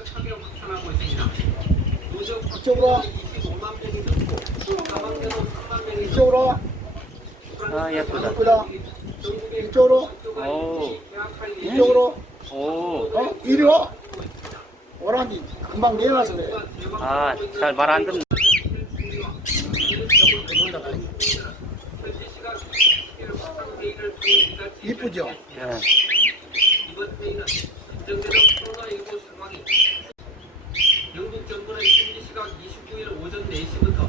급격하게 확산하고 있습니다. 누적 이쪽으로 와. 25만 명이 넘고 사망자도 3만 명이 이쪽으로 와. 아, 예쁘다. 이쁘다. 이쪽으로 오, 이쪽으로 오. 어 이리 와. 오라니 금방 내려가서 그래. 아, 잘 말 안 듣는. 이쁘죠? 예. 이번 회의는 진정되는 코로나19 상황이 영국 정부는 현지 시각 29일 오전 4시부터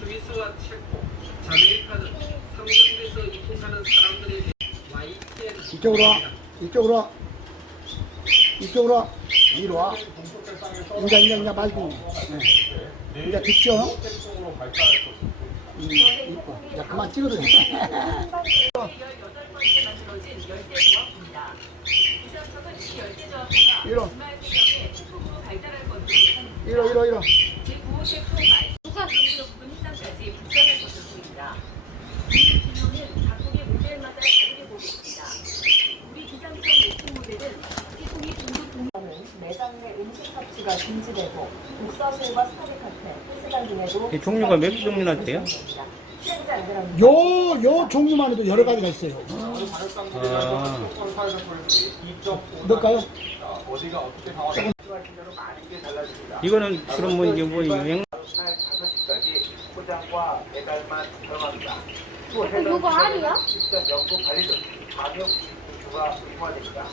스위스와 체코, 자메이카는 3개국에서 입국하는 사람들에 대해 YTN을 이쪽으로 와. 이쪽으로 와. 이쪽으로 와. 이리 와. 인자 인자 인자 말고. 네. 이제 듣죠? 음. 야 그만 찍어도 돼. 18번째 만들어진 열대 조합부입니다. 기상청은 이 열대 조합부가 이러. 이러 이러 이러. 제9호 태풍 말수가 중기로 부근 해상까지 북상할 것으로 보입니다. 이 진영은 각국의 모델마다 다르게 보고 있습니다. 우리 기상청 예측 모델은 태풍이 중국 동해는 매장 내 음식 섭취가 금지되고 독서술과 스타디카페, 헬스장 등에도 이 종류가 몇 종류나 돼요? 요, 요 종류만 해도 여러 가지가 있어요. 아, 넣을까요? 이거는 그럼 뭐 이게 뭐 유행? 날 5시까지 포장과 배달만 들어갑니다. 또 이거 기초가 의무화됩니다.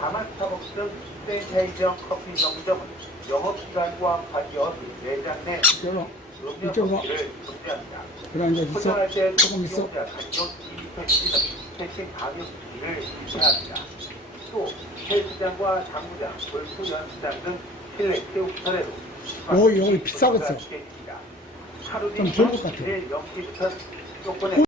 다만 스타벅스 등 프랜차이즈형 커피 정점은 영업기간과 관계없이 매장 내. 커피를 금지합니다. 그럼 이제 있어. 포장할 때 조금 있어. 이용자 간격 2m 이상 패싱 방역 수준을 유지합니다. 또 헬스장과 장구장, 골프 연습장 등 실내 체육시설에도 요, 요 비싸겠어. 하루 좀 좋을 것 조건에